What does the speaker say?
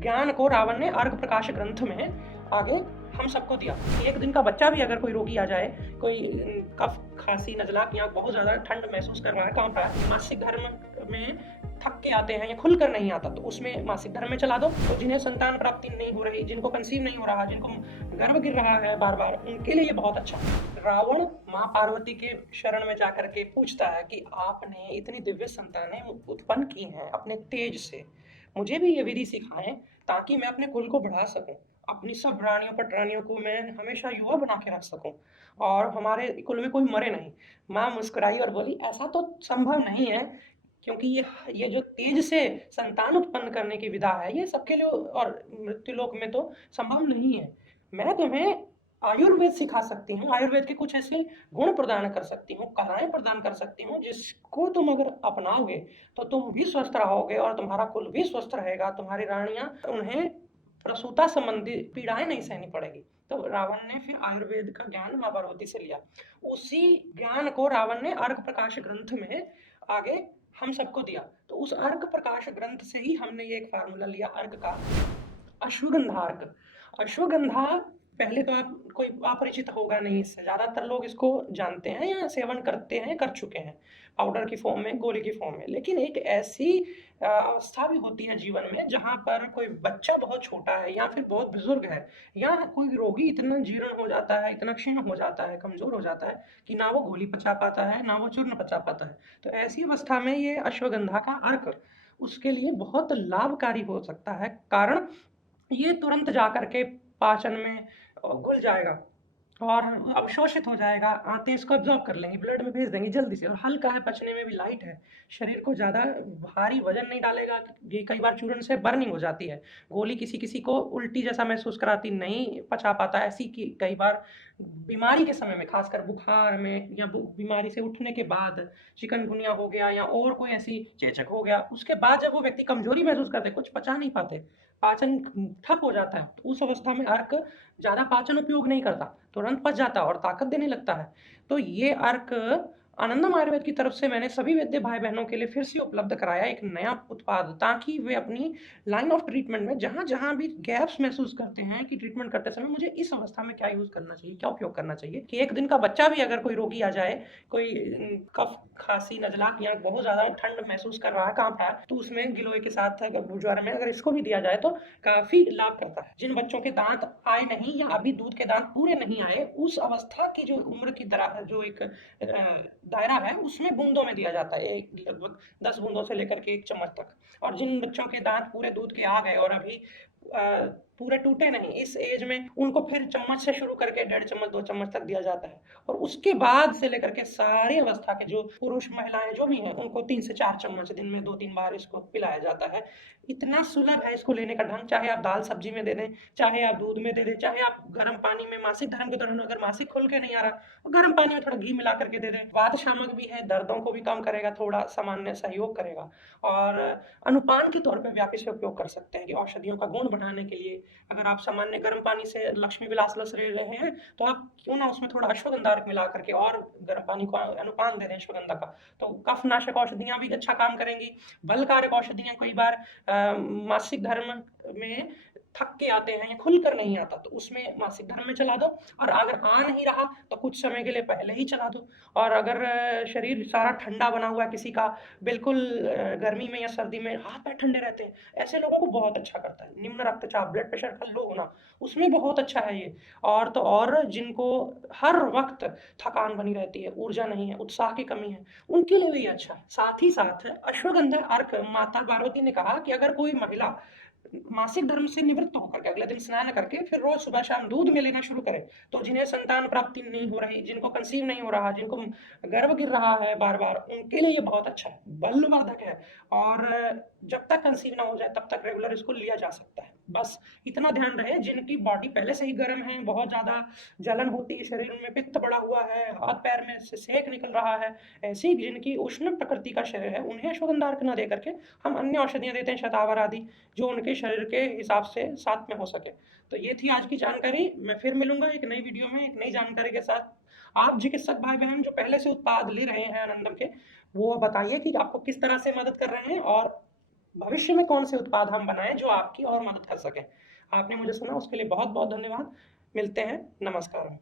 ज्ञान को रावण ने अर्घ प्रकाश ग्रंथ में आगे हम सबको दिया। एक दिन का बच्चा भी अगर कोई रोगी आ जाए, कोई कफ खांसी नजला या बहुत ज्यादा ठंड महसूस कर रहा है, कांप रहा है, मासिक धर्म में थक के आते हैं या खुलकर नहीं आता, तो उसमें मासिक धर्म में चला दो। तो जिन्हें संतान प्राप्ति नहीं हो रही, जिनको कंसीव नहीं हो रहा, जिनको गर्भ गिर रहा है बार बार, उनके लिए बहुत अच्छा। रावण माँ पार्वती के शरण में जाकर के पूछता है कि आपने इतनी दिव्य संतानें उत्पन्न की हैं अपने तेज से, मुझे भी ये विधि सिखाएं ताकि मैं अपने कुल को बढ़ा सकूं, अपनी सब रानियों पटरानियों को मैं हमेशा युवा बना के रख सकूं और हमारे कुल में कोई मरे नहीं। माँ मुस्कुराई और बोली, ऐसा तो संभव नहीं है, क्योंकि ये जो तेज से संतान उत्पन्न करने की विधा है, ये सबके लिए और मृत्युलोक में तो संभव नहीं है। मैं तुम्हें आयुर्वेद सिखा सकती हूँ, आयुर्वेद के कुछ ऐसे गुण प्रदान कर सकती हूँ, कलाएं प्रदान कर सकती हूँ, जिसको तुम अगर अपनाओगे तो तुम भी स्वस्थ रहोगे और तुम्हारा कुल भी स्वस्थ रहेगा, तुम्हारी रानियां, उन्हें प्रसूता संबंधी पीड़ाएं नहीं सहनी पड़ेगी। तो रावण ने फिर आयुर्वेद का ज्ञान माँ पार्वती से लिया। उसी ज्ञान को रावण ने अर्घ प्रकाश ग्रंथ में आगे हम सबको दिया। तो उस अर्घ प्रकाश ग्रंथ से ही हमने ये एक फार्मूला लिया अर्घ का, अश्वगंधा अर्घ। अश्वगंधा पहले तो आप कोई अपरिचित होगा नहीं इससे, ज्यादातर लोग इसको जानते हैं या सेवन करते हैं, कर चुके हैं पाउडर की फॉर्म में, गोली की फॉर्म में। लेकिन एक ऐसी अवस्था भी होती है जीवन में जहाँ पर कोई बच्चा बहुत छोटा है या फिर बहुत बुजुर्ग है या कोई रोगी इतना जीर्ण हो जाता है, इतना क्षीण हो जाता है, कमजोर हो जाता है कि ना वो गोली पचा पाता है, ना वो चूर्ण पचा पाता है। तो ऐसी अवस्था में ये अश्वगंधा का अर्क उसके लिए बहुत लाभकारी हो सकता है। कारण ये तुरंत जा करके पाचन में घुल जाएगा और अवशोषित हो जाएगा, आंतें इसको अब्जॉर्ब कर लेंगी, ब्लड में भेज देंगी जल्दी से, और हल्का है, पचने में भी लाइट है, शरीर को ज़्यादा भारी वजन नहीं डालेगा। ये कई बार चूर्ण से बर्निंग हो जाती है, गोली किसी किसी को उल्टी जैसा महसूस कराती, नहीं पचा पाता, ऐसी की कई बार बीमारी के समय में, खासकर बुखार में या बीमारी से उठने के बाद, चिकनगुनिया हो गया या और कोई ऐसी चेचक हो गया, उसके बाद जब वो व्यक्ति कमजोरी महसूस करते, कुछ पचा नहीं पाते, पाचन ठप हो जाता है, तो उस अवस्था में अर्क ज़्यादा पाचन उपयोग नहीं करता, तुरंत पच जाता और ताकत देने लगता है। तो ये अर्क आनंदम आयुर्वेद की तरफ से मैंने सभी वैद्य भाई बहनों के लिए फिर से उपलब्ध कराया एक नया उत्पाद, ताकि वे अपनी लाइन ऑफ ट्रीटमेंट में जहाँ जहाँ भी गैप्स महसूस करते हैं कि ट्रीटमेंट करते समय मुझे इस अवस्था में क्या यूज करना चाहिए, क्या उपयोग करना चाहिए, कि एक दिन का बच्चा भी अगर कोई रोगी आ जाए, कोई कफ खांसी नजला या बहुत ज्यादा ठंड महसूस कर रहा है, कांप रहा है, तो उसमें गिलोय के साथ भुजवार में अगर इसको भी दिया जाए तो काफी लाभ करता है। जिन बच्चों के दांत आए नहीं या अभी दूध के दांत पूरे नहीं आए, उस अवस्था की जो उम्र की दरा जो एक दायरा है, उसमें बूंदों में दिया जाता है, लगभग 10 बूंदों से लेकर के 1 चम्मच तक। और जिन बच्चों के दांत पूरे दूध के आ गए और अभी पूरे टूटे नहीं, इस एज में उनको फिर चम्मच से शुरू करके 1.5 चम्मच 2 चम्मच तक दिया जाता है। और उसके बाद से लेकर के सारी अवस्था के जो पुरुष महिलाएं जो भी हैं, उनको 3 से 4 चम्मच दिन में 2-3 बार इसको पिलाया जाता है। इतना सुलभ है इसको लेने का ढंग, चाहे आप दाल सब्जी में दे दें, चाहे आप दूध में दे दें, चाहे आप गर्म पानी में, मासिक धर्म के दौरान अगर मासिक खुल के नहीं आ रहा, तो गर्म पानी में थोड़ा घी मिला करके दे दें। वात शामक भी है, दर्दों को भी कम करेगा, थोड़ा सामान्य सहयोग करेगा। और अनुपान के तौर पे भी आप इसे उपयोग कर सकते हैं कि औषधियों का गुण बढ़ाने के लिए अगर आप सामान्य गर्म पानी से लक्ष्मी विलास रस ले रहे हैं, तो आप क्यों ना उसमें थोड़ा अश्वगंधा मिला करके और गर्म पानी को अनुपान दे दें अश्वगंधा का, तो कफ नाशक औषधियां भी अच्छा काम करेंगी। बलकारक औषधियां कई बार मासिक धर्म में थक के आते हैं या खुलकर नहीं आता, तो उसमें मासिक धर्म में चला दो। और अगर आ नहीं रहा तो कुछ समय के लिए पहले ही चला दो। और अगर शरीर सारा ठंडा बना हुआ है किसी का, बिल्कुल गर्मी में या सर्दी में हाथ पैर ठंडे रहते हैं, ऐसे लोगों को बहुत अच्छा करता है। निम्न रक्तचाप, ब्लड प्रेशर का लो होना, उसमें बहुत अच्छा है ये। और तो और जिनको हर वक्त थकान बनी रहती है, ऊर्जा नहीं है, उत्साह की कमी है, उनके लिए भी अच्छा है। साथ ही साथ अश्वगंधा अर्क, माता पार्वती ने कहा कि अगर कोई महिला मासिक धर्म से निवृत्त होकर के अगले दिन स्नान करके फिर रोज सुबह शाम दूध में लेना शुरू करें, तो जिन्हें संतान प्राप्ति नहीं हो रही, जिनको कंसीव नहीं हो रहा, जिनको गर्भ गिर रहा है बार बार, उनके लिए ये बहुत अच्छा है, बलवर्धक है। और जब तक कंसीव ना हो जाए तब तक रेगुलर इसको लिया जा सकता है। बस इतना ध्यान रहे, जिनकी बॉडी पहले से ही गर्म है, बहुत ज्यादा जलन होती है, शरीर में पित्त बढ़ा हुआ है, हाथ पैर में से सेक निकल रहा है, ऐसी जिनकी उष्ण प्रकृति का शरीर है, उन्हें अश्वगंधा अर्क न दे करके हम अन्य औषधियां देते हैं, शतावर आदि, जो उनके शरीर के हिसाब से साथ में हो सके। तो ये थी आज की जानकारी। मैं फिर मिलूंगा एक नई वीडियो में एक नई जानकारी के साथ। आप चिकित्सक भाई बहन जो पहले से उत्पाद ले रहे हैं आनंदम के, वो बताइए कि आपको किस तरह से मदद कर रहे हैं और भविष्य में कौन से उत्पाद हम बनाएं जो आपकी और मदद कर सकें। आपने मुझे सुना उसके लिए बहुत बहुत धन्यवाद। मिलते हैं, नमस्कार।